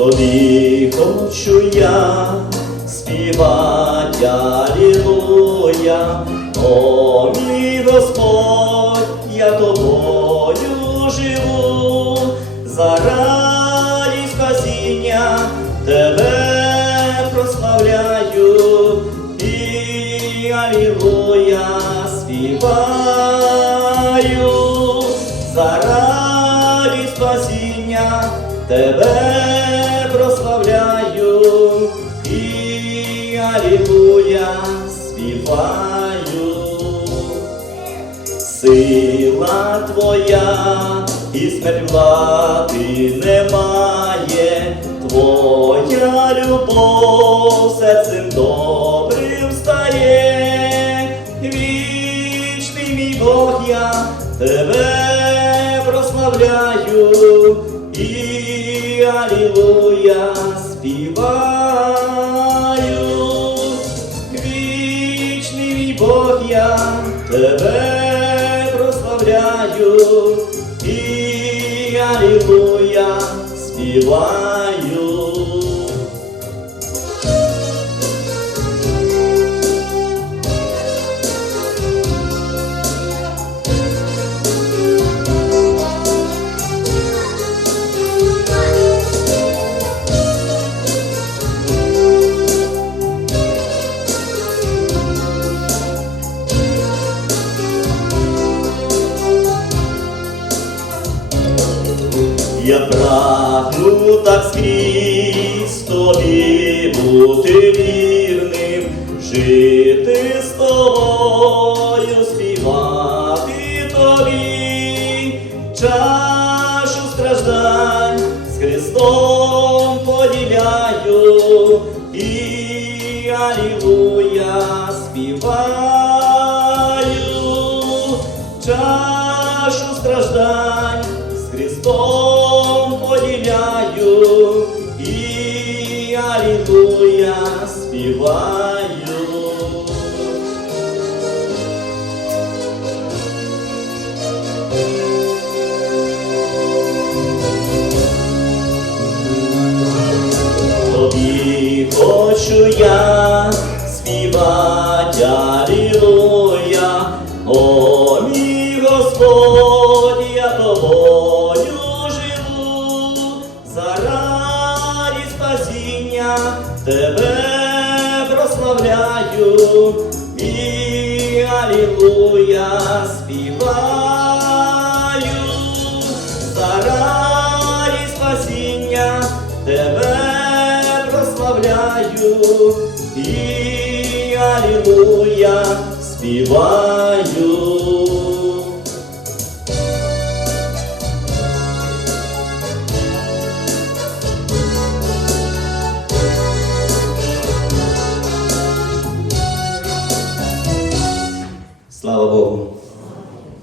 хочу я співати Алілуя, о мій Господь, я тобою живу, за радість спасіння тебе прославляю, і Алілуя співаю, за радість спасіння тебе Алілуя співаю. Сила твоя і смерть влади немає, твоя любов серцем добрим стає, вічний мій Бог, я тебе прославляю, і Алілуя співаю, тебе прославляю, і Алілуя співаю. Я прагну так скрізь тобі бути вірним, жити з тобою, співати тобі, чашу страждань з Христом поділяю, і Алілуя співаю, чашу страждань з Христом співаю. Тобі хочу я співати прославляю, і Алілуя співаю, за радість спасіння тебе прославляю, і Алілуя співаю.